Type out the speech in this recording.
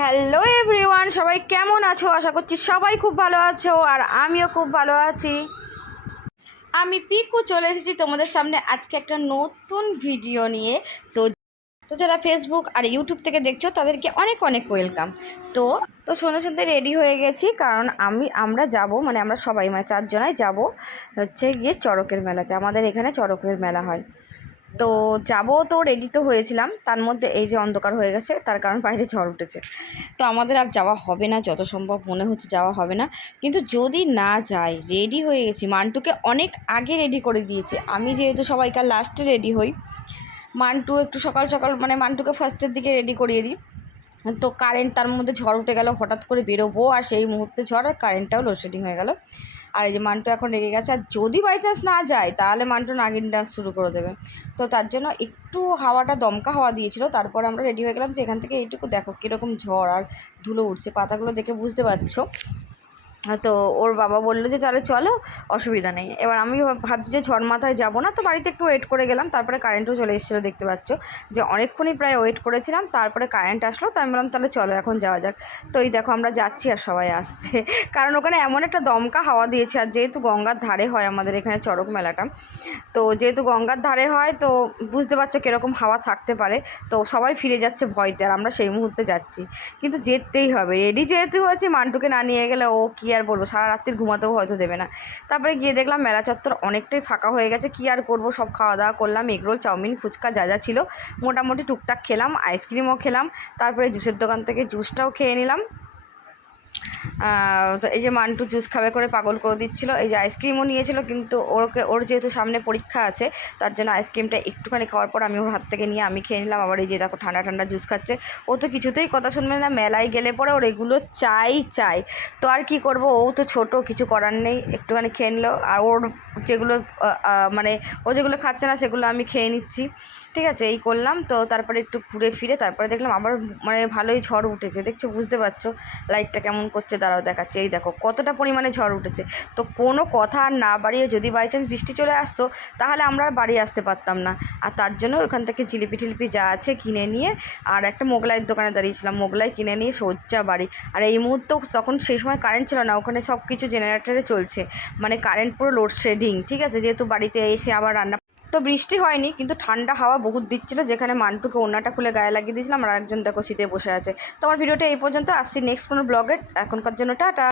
Hello everyone, সবাই কেমন আছো? আশা করছি সবাই খুব ভালো আছো আর আমিও খুব ভালো আছি। আমি পিকু, চলে এসেছি তোমাদের সামনে আজকে একটা নতুন ভিডিও নিয়ে। তো তো যারা ফেসবুক আর ইউটিউব থেকে দেখছ, তাদেরকে অনেক অনেক ওয়েলকাম তো তো সন্ধ্যে সন্ধ্যে রেডি হয়ে গেছি, কারণ আমি, আমরা যাব মানে আমরা সবাই মানে চারজনাই যাব হচ্ছে গিয়ে চড়কের মেলাতে। আমাদের এখানে চড়কের মেলা হয়। তো যাব তো রেডি তো হয়েছিলাম, তার মধ্যে এই যে অন্ধকার হয়ে গেছে, তার কারণ বাইরে ঝড় উঠেছে। তো আমাদের আর যাওয়া হবে না, যত সম্ভব মনে হচ্ছে যাওয়া হবে না। কিন্তু যদি না যাই রেডি হয়ে গেছি। মান্টুকে অনেক আগে রেডি করে দিয়েছে। আমি যেহেতু সবাইকার লাস্টে রেডি হই, মান্টু একটু সকাল সকাল মানে মান্টুকে ফার্স্টের দিকে রেডি করিয়ে দিই। তো কারেন্ট তার মধ্যে ঝড় উঠে গেল, হঠাৎ করে বেরোবো আর সেই মুহূর্তে ঝড় আর কারেন্টটাও লোডশেডিং হয়ে গেল। আর এই যে মান্টু এখন রেগে গেছে, আর যদি বাই চান্স না যায়, তাহলে মান্টু নাগিন ডান্স শুরু করে দেবে। তো তার জন্য একটু হাওয়াটা দমকা হাওয়া দিয়েছিল, তারপর আমরা রেডি হয়ে গেলাম যে এখান থেকে এইটুকু দেখো কীরকম ঝড় আর ধুলো উঠছে, পাতাগুলো দেখে বুঝতে পারছ। তো ওর বাবা বলল যে, তাহলে চলো, অসুবিধা নেই। এবার আমি ভাব- ভাবছি যে ঝড় মাথায় যাব না, তো বাড়িতে একটু ওয়েট করে গেলাম, তারপরে কারেন্টও চলে এসেছিল, দেখতে পাচ্ছ। যে, অনেকক্ষণই প্রায় ওয়েট করেছিলাম, তারপরে কারেন্ট আসলো তো আমি বললাম, তাহলে চলো, এখন যাওয়া যাক। তো এই দেখো, আমরা যাচ্ছি আর সবাই আসছে। কারণ ওখানে এমন একটা দমকা হাওয়া দিয়েছে, আর যেহেতু গঙ্গার ধারে হয় আমাদের এখানে চড়ক মেলাটা, তো যেহেতু গঙ্গার ধারে হয়, তো বুঝতে পারছ কীরকম হাওয়া থাকতে পারে, তো সবাই ফিরে যাচ্ছে ভয়তে, আর আমরা সেই মুহূর্তে যাচ্ছি। কিন্তু যেতেই হবে। রেডি যেহেতু হয়েছে, মান্টুকে না নিয়ে গেলে ও কী আর বলব সারা রাত্রির ঘুমাতেও হয়তো দেবে না। তারপরে গিয়ে দেখলাম মেলা চত্বর অনেকটাই ফাঁকা হয়ে গেছে। কী আর করব? সব খাওয়া দাওয়া করলাম এগরোল চাউমিন, ফুচকা যা যা ছিল। মোটামুটি টুকটাক খেলাম আইসক্রিমও খেলাম। তারপরে জুসের দোকান থেকে জুসটাও খেয়ে নিলাম। তো এই যে মান্টু জুস খাবে করে পাগল করে দিচ্ছিল। এই যে আইসক্রিমও নিয়েছিল, কিন্তু ওরকে ওর যেহেতু সামনে পরীক্ষা আছে, তার জন্য আইসক্রিমটা একটুখানি খাওয়ার পর আমি ওর হাত থেকে নিয়ে আমি খেয়ে নিলাম। আবার এই যে দেখো ঠান্ডা ঠান্ডা জুস খাচ্ছে। ও তো কিছুতেই কথা শুনবে না, মেলায় গেলে পরে ওর এগুলো চাই চাই। তো আর কি করব? ও তো ছোট, কিছু করার নেই, একটুখানি খেয়ে নিলো। আর ওর যেগুলো মানে ও যেগুলো খাচ্ছে না, সেগুলো আমি খেয়ে নিচ্ছি। ঠিক আছে, এই করলাম। তো তারপরে একটু ঘুরে ফিরে, তারপরে দেখলাম আবার মানে ভালোই ঝড় উঠেছে। দেখছ, বুঝতে পারছ, লাইটটা কেমন করছে দাঁড়াও দেখাচ্ছে। এই দেখো, কতটা পরিমাণে ঝড় উঠেছে। তো কোনো কথা আর না বাড়িয়ে যদি বাই চান্স বৃষ্টি চলে আসতো, তাহলে আমরা বাড়ি আসতে পারতাম না। আর তার জন্য ওখান থেকে জিলিপি টিলিপি যা আছে কিনে নিয়ে আর একটা মোগলাইয়ের দোকানে দাঁড়িয়েছিলাম, মোগলাই কিনে নিয়ে সোজা বাড়ি। আর এই মুহূর্তেও তখন সেই সময় কারেন্ট ছিল না, ওখানে সব কিছু জেনারেটারে চলছে। মানে কারেন্ট পুরো লোডশেডিং ঠিক আছে? যেহেতু বাড়িতে এসে আবার রান্না তো বৃষ্টি হয়নি, কিন্তু ঠান্ডা হাওয়া বহুত দিচ্ছিল, যেখানে মান্টুকে ওনাটা খুলে গায়ে লাগিয়ে দিয়েছিলাম, আর একজন দেখো শীতে বসে আছে। তো আমার ভিডিওটা এই পর্যন্ত, আসছি নেক্সট কোনো ব্লগে এখনকার জন্য টাটা।